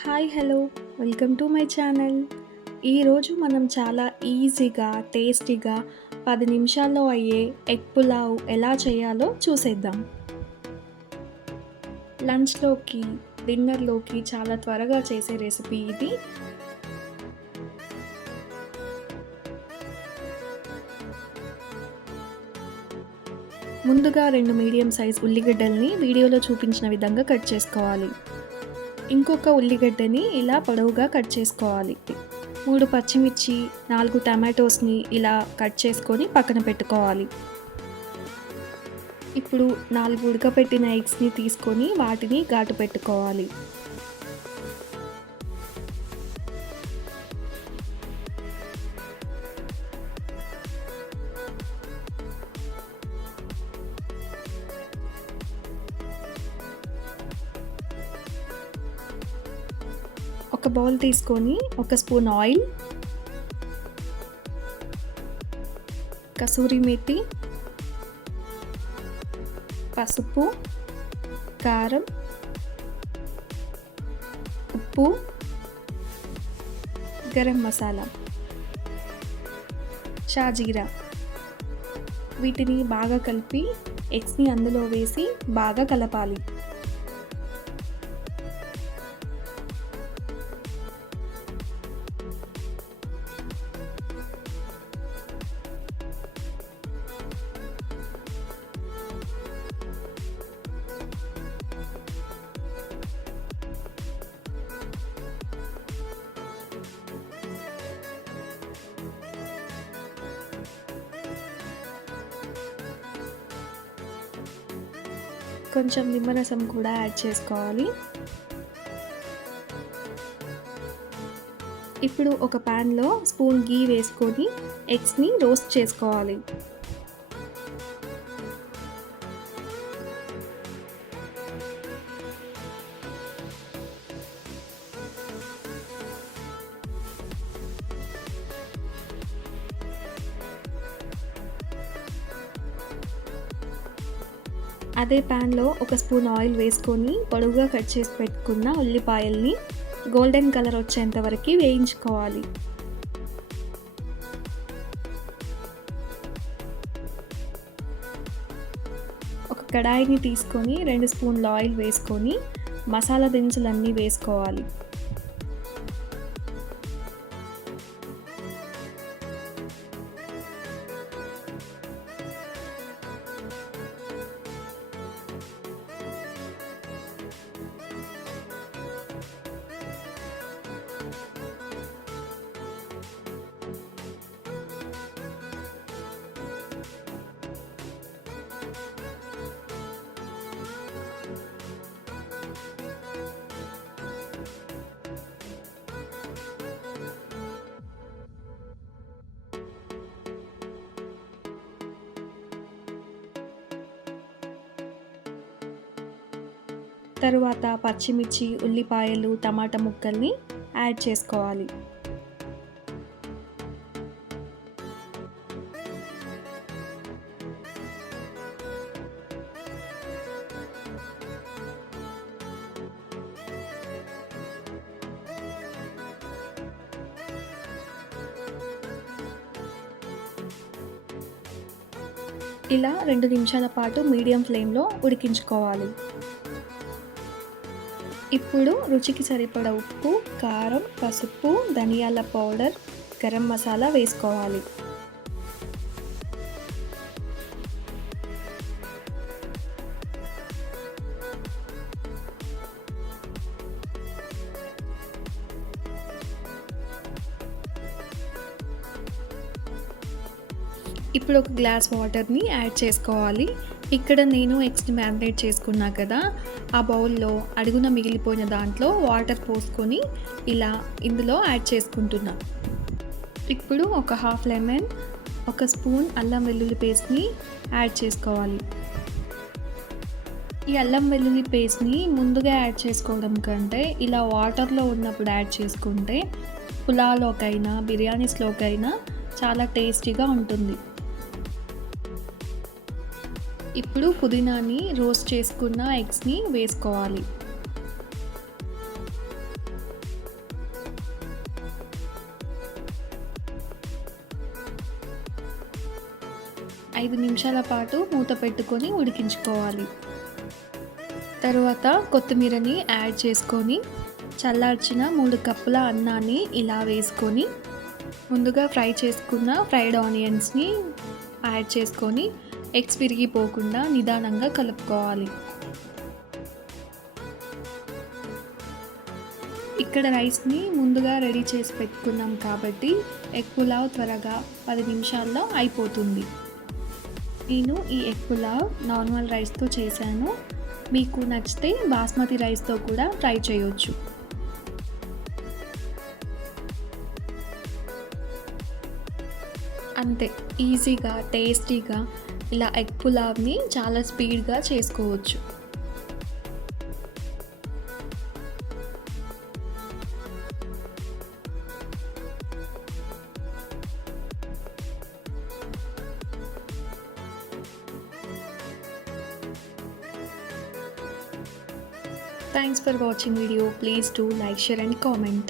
Hi hello welcome to my channel. ఈరోజు మనం చాలా ఈజీగా టేస్టీగా 10 నిమిషాల్లో అయ్యే ఎగ్ పులావ్ ఎలా చేయాలో చూసేద్దాం. లంచ్‌లోకి, డిన్నర్‌లోకి చాలా త్వరగా చేసే రెసిపీ ఇది. ముందుగా 2 మీడియం సైజ్ ఉల్లిగడ్డల్ని వీడియోలో చూపించిన విధంగా కట్ చేసుకోవాలి. ఇంకొక ఉల్లిగడ్డని ఇలా పొడవుగా కట్ చేసుకోవాలి. 3 పచ్చిమిర్చి, 4 టమాటోస్‌ని ఇలా కట్ చేసుకొని పక్కన పెట్టుకోవాలి. ఇప్పుడు 4 ఉడకపెట్టిన ఎగ్స్‌ని తీసుకొని వాటిని ఘాటు పెట్టుకోవాలి. ఒక బౌల్ తీసుకొని ఒక స్పూన్ ఆయిల్, కసూరి మేతి, పసుపు, కారం, ఉప్పు, గరం మసాలా, షాజీరా వీటిని బాగా కలిపి ఎగ్స్‌ని అందులో వేసి బాగా కలపాలి. కొంచెం నిమ్మరసం కూడా యాడ్ చేసుకోవాలి. ఇప్పుడు ఒక ప్యాన్‌లో స్పూన్ ఘీ వేసుకొని ఎగ్స్‌ని రోస్ట్ చేసుకోవాలి. అదే ప్యాన్‌లో ఒక స్పూన్ ఆయిల్ వేసుకొని పొడవుగా కట్ చేసి పెట్టుకున్న ఉల్లిపాయల్ని గోల్డెన్ కలర్ వచ్చేంత వరకు వేయించుకోవాలి. ఒక కడాయిని తీసుకొని 2 స్పూన్ల ఆయిల్ వేసుకొని మసాలా దినుసులన్నీ వేసుకోవాలి. తరువాత పచ్చిమిర్చి, ఉల్లిపాయలు, టమాటా ముక్కల్ని యాడ్ చేసుకోవాలి. ఇలా 2 నిమిషాల పాటు మీడియం ఫ్లేమ్‌లో ఉడికించుకోవాలి. ఇప్పుడు రుచికి సరిపడా ఉప్పు, కారం, పసుపు, ధనియాల పౌడర్, గరం మసాలా వేసుకోవాలి. ఇప్పుడు ఒక గ్లాస్ వాటర్‌ని యాడ్ చేసుకోవాలి. ఇక్కడ నేను ఎగ్స్‌ని మ్యారినేట్ చేసుకున్నా కదా, ఆ బౌల్‌లో అడుగున మిగిలిపోయిన దాంట్లో వాటర్ పోసుకొని ఇలా ఇందులో యాడ్ చేసుకుంటున్నా. ఇప్పుడు ఒక హాఫ్ లెమన్, ఒక స్పూన్ అల్లం వెల్లుల్లి పేస్ట్‌ని యాడ్ చేసుకోవాలి. ఈ అల్లం వెల్లుల్లి పేస్ట్‌ని ముందుగా యాడ్ చేసుకోవడం కంటే ఇలా వాటర్‌లో ఉన్నప్పుడు యాడ్ చేసుకుంటే పులావ్‌లోకైనా, బిర్యానీస్‌లోకైనా చాలా టేస్టీగా ఉంటుంది. ఇప్పుడు పుదీనాని, రోస్ట్ చేసుకున్న ఎగ్స్‌ని వేసుకోవాలి. 5 నిమిషాల పాటు మూత పెట్టుకొని ఉడికించుకోవాలి. తరువాత కొత్తిమీరని యాడ్ చేసుకొని చల్లార్చిన 3 కప్పుల అన్నాన్ని ఇలా వేసుకొని ముందుగా ఫ్రై చేసుకున్న ఫ్రైడ్ ఆనియన్స్ని యాడ్ చేసుకొని ఎగ్స్ విరిగిపోకుండా నిదానంగా కలుపుకోవాలి. ఇక్కడ రైస్ని ముందుగా రెడీ చేసి పెట్టుకున్నాం కాబట్టి ఎగ్ పులావ్ త్వరగా 10 నిమిషాల్లో అయిపోతుంది. నేను ఈ ఎగ్ పులావ్ నార్మల్ రైస్తో చేశాను. మీకు నచ్చితే బాస్మతి రైస్తో కూడా ట్రై చేయొచ్చు. అంతే, ఈజీగా టేస్టీగా ఇలా ఎగ్ పులావ్ని చాలా స్పీడ్గా చేసుకోవచ్చు. Thanks for watching video. Please do like, share and comment.